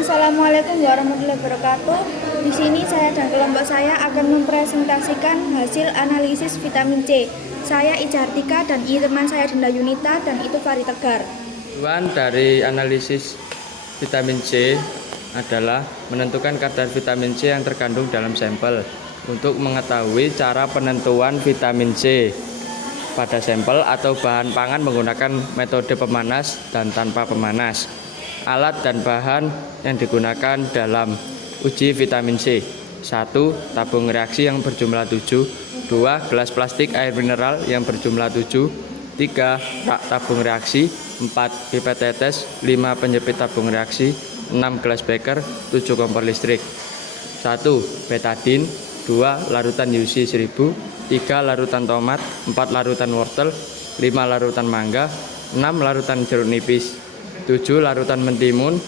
Assalamualaikum warahmatullahi wabarakatuh. Di sini saya dan kelompok saya akan mempresentasikan hasil analisis vitamin C. Saya Ica Hartika dan ini teman saya Dinda Yunita dan itu Fari Tegar. Tujuan dari analisis vitamin C adalah menentukan kadar vitamin C yang terkandung dalam sampel untuk mengetahui cara penentuan vitamin C pada sampel atau bahan pangan menggunakan metode pemanas dan tanpa pemanas. Alat dan bahan yang digunakan dalam uji vitamin C: 1. Tabung reaksi yang berjumlah 7, 2. Gelas plastik air mineral yang berjumlah 7, 3. Rak tabung reaksi, 4. Pipet tetes, 5. Penjepit tabung reaksi, 6. Gelas beker, 7. Kompor listrik. 1. Betadine, 2. Larutan UC 1000, 3. Larutan tomat, 4. Larutan wortel, 5. Larutan mangga, 6. Larutan jeruk nipis, 7. Larutan mentimun,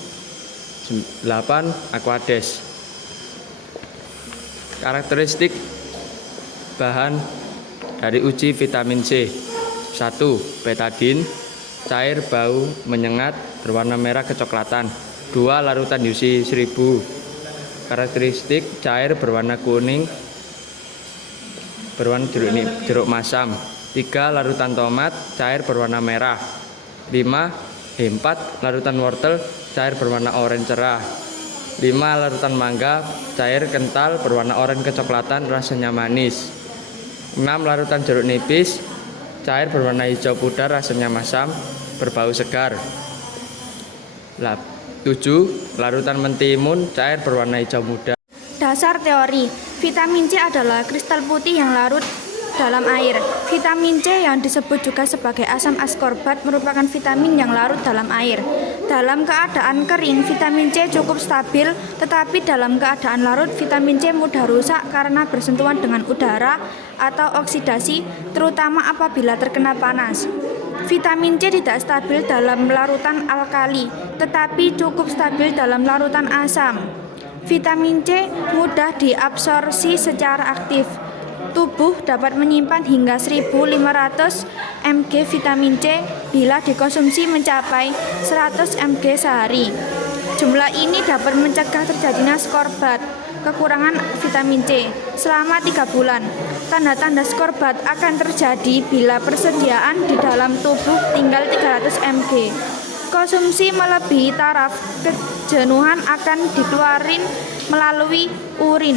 8. Aquades. Karakteristik bahan dari uji vitamin C: 1. Betadine, cair bau menyengat berwarna merah kecoklatan. 2. Larutan UC 1000, karakteristik cair berwarna kuning berwarna jeruk masam. 3. Larutan tomat, cair berwarna merah. 4. Larutan wortel, cair berwarna oranye cerah. 5. Larutan mangga, cair kental berwarna oranye kecoklatan, rasanya manis. 6. Larutan jeruk nipis, cair berwarna hijau pudar, rasanya masam, berbau segar. 7. Larutan mentimun, cair berwarna hijau muda. Dasar teori, vitamin C adalah kristal putih yang larut dalam air. Vitamin C yang disebut juga sebagai asam askorbat merupakan vitamin yang larut dalam air. Dalam keadaan kering, vitamin C cukup stabil, tetapi dalam keadaan larut, vitamin C mudah rusak karena bersentuhan dengan udara atau oksidasi, terutama apabila terkena panas. Vitamin C tidak stabil dalam larutan alkali, tetapi cukup stabil dalam larutan asam. Vitamin C mudah diabsorpsi secara aktif. Tubuh dapat menyimpan hingga 1.500 mg vitamin C bila dikonsumsi mencapai 100 mg sehari. Jumlah ini dapat mencegah terjadinya skorbat, kekurangan vitamin C, selama 3 bulan. Tanda-tanda skorbat akan terjadi bila persediaan di dalam tubuh tinggal 300 mg. Konsumsi melebihi taraf, kejenuhan akan dikeluarin melalui urin.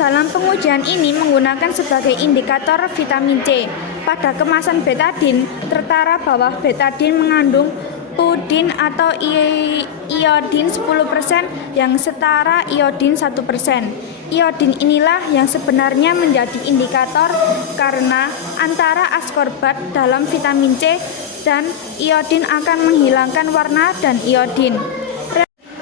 Dalam pengujian ini menggunakan sebagai indikator vitamin C. Pada kemasan betadine tertara bahwa betadine mengandung pudin atau iodin 10% yang setara iodin 1%. Iodin inilah yang sebenarnya menjadi indikator karena antara askorbat dalam vitamin C dan iodin akan menghilangkan warna dan iodin.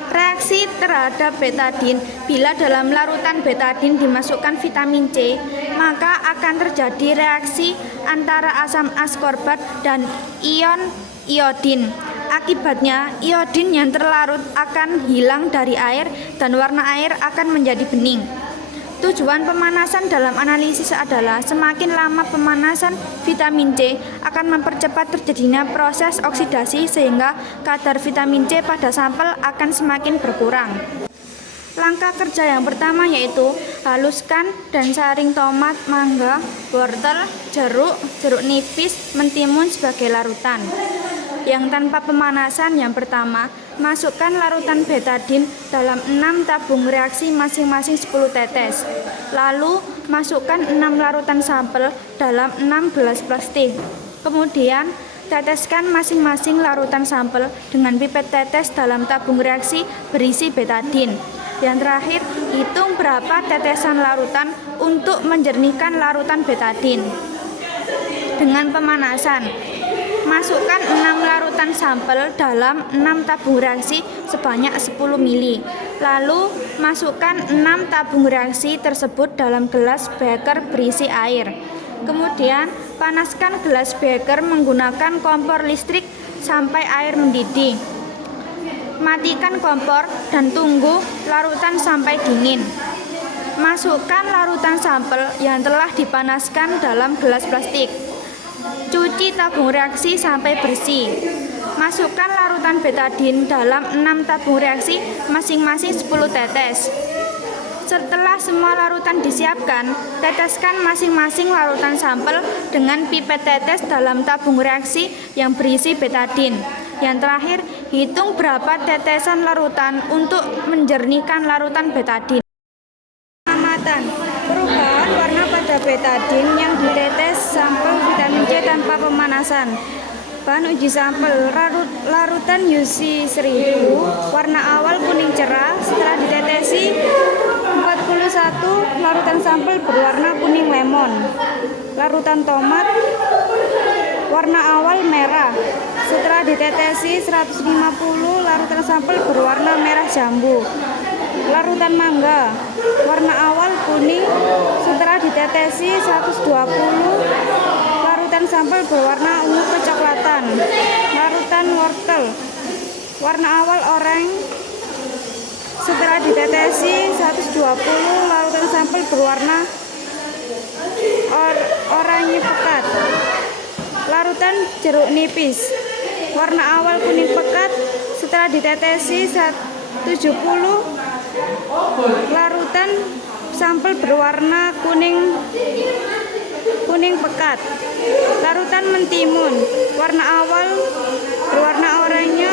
Reaksi terhadap betadine, bila dalam larutan betadine dimasukkan vitamin C, maka akan terjadi reaksi antara asam askorbat dan ion iodin. Akibatnya, iodin yang terlarut akan hilang dari air dan warna air akan menjadi bening. Tujuan pemanasan dalam analisis adalah semakin lama pemanasan vitamin C akan mempercepat terjadinya proses oksidasi sehingga kadar vitamin C pada sampel akan semakin berkurang. Langkah kerja yang pertama yaitu haluskan dan saring tomat, mangga, wortel, jeruk nipis, mentimun sebagai larutan. Yang tanpa pemanasan yang pertama, masukkan larutan betadine dalam 6 tabung reaksi masing-masing 10 tetes. Lalu, masukkan 6 larutan sampel dalam 6 gelas plastik. Kemudian, teteskan masing-masing larutan sampel dengan pipet tetes dalam tabung reaksi berisi betadine. Yang terakhir, hitung berapa tetesan larutan untuk menjernihkan larutan betadine. Dengan pemanasan, masukkan 6 larutan sampel dalam 6 tabung reaksi sebanyak 10 ml. Lalu, masukkan 6 tabung reaksi tersebut dalam gelas beker berisi air. Kemudian, panaskan gelas beker menggunakan kompor listrik sampai air mendidih. Matikan kompor dan tunggu larutan sampai dingin. Masukkan larutan sampel yang telah dipanaskan dalam gelas plastik. Cuci tabung reaksi sampai bersih. Masukkan larutan betadin dalam 6 tabung reaksi masing-masing 10 tetes. Setelah semua larutan disiapkan, teteskan masing-masing larutan sampel dengan pipet tetes dalam tabung reaksi yang berisi betadin. Yang terakhir, hitung berapa tetesan larutan untuk menjernihkan larutan betadin. Pengamatan. Perubahan warna pada betadin yang ditetes sampel vitamin C tanpa pemanasan. Bahan uji sampel, larutan UC 1000, warna awal kuning cerah, setelah ditetesi 41, larutan sampel berwarna kuning lemon. Larutan tomat, warna awal merah, setelah ditetesi 150, larutan sampel berwarna merah jambu. Larutan mangga, warna awal kuning, setelah ditetesi 120, larutan sampel berwarna ungu kecoklatan. Larutan wortel, warna awal oranye, setelah ditetesi 120, larutan sampel berwarna oranye pekat. Larutan jeruk nipis, warna awal kuning pekat, setelah ditetesi 70, larutan sampel berwarna kuning pekat. Larutan mentimun, warna awal berwarna oranye,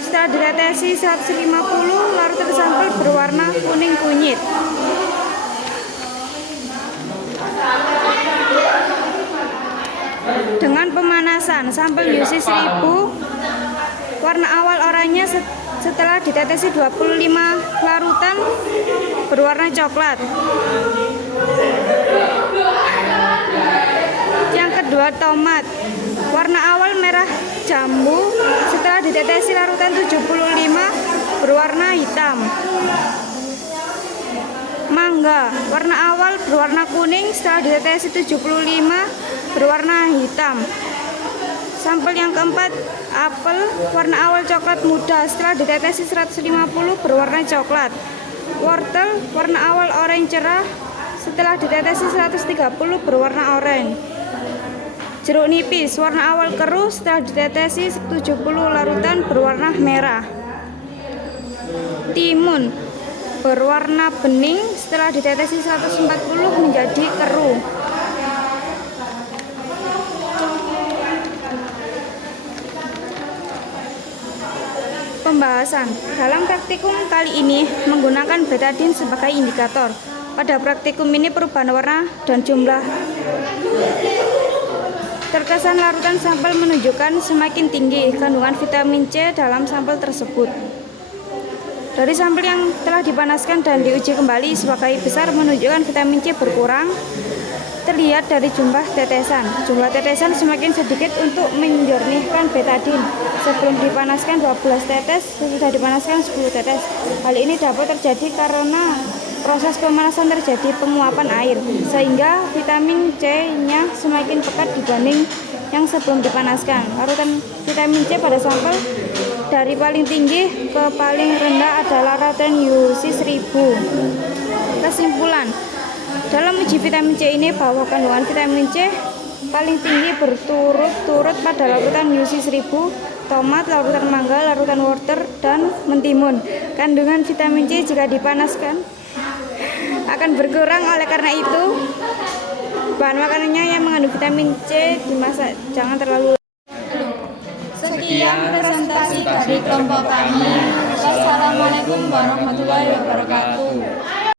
setelah ditetesi 150, larutan sampel berwarna kuning kunyit. Dengan pemanasan, sampel UC 1000 warna awal oranye setelah ditetesi 25, larutan berwarna coklat. Yang kedua, tomat, warna awal merah jambu, setelah ditetesi larutan 75, berwarna hitam. Mangga, warna awal berwarna kuning, setelah ditetesi 75, berwarna hitam. Sampel yang keempat, apel, warna awal coklat muda, setelah ditetesi 150, berwarna coklat. Wortel, warna awal oranye cerah, setelah ditetesi 130, berwarna oranye. Jeruk nipis, warna awal keruh, setelah ditetesi 70, larutan berwarna merah. Timun, berwarna bening, setelah ditetesi 140, menjadi keruh. Pembahasan. Dalam praktikum kali ini menggunakan betadin sebagai indikator. Pada praktikum ini perubahan warna dan jumlah terkesan larutan sampel menunjukkan semakin tinggi kandungan vitamin C dalam sampel tersebut. Dari sampel yang telah dipanaskan dan diuji kembali sebagai besar menunjukkan vitamin C berkurang. Terlihat dari jumlah tetesan. Jumlah tetesan semakin sedikit untuk menjernihkan betadin. Sebelum dipanaskan 12 tetes, sesudah dipanaskan 10 tetes. Hal ini dapat terjadi karena proses pemanasan terjadi penguapan air, sehingga vitamin C-nya semakin pekat dibanding yang sebelum dipanaskan. Larutan vitamin C pada sampel dari paling tinggi ke paling rendah adalah larutan UC 1000. Kesimpulan. Dalam uji vitamin C ini bahwa kandungan vitamin C paling tinggi berturut-turut pada larutan UC 1000, tomat, larutan mangga, larutan wortel, dan mentimun. Kandungan vitamin C jika dipanaskan akan berkurang, oleh karena itu bahan makanannya yang mengandung vitamin C dimasak jangan terlalu. Sekian presentasi dari kelompok kami. Wassalamualaikum warahmatullahi wabarakatuh.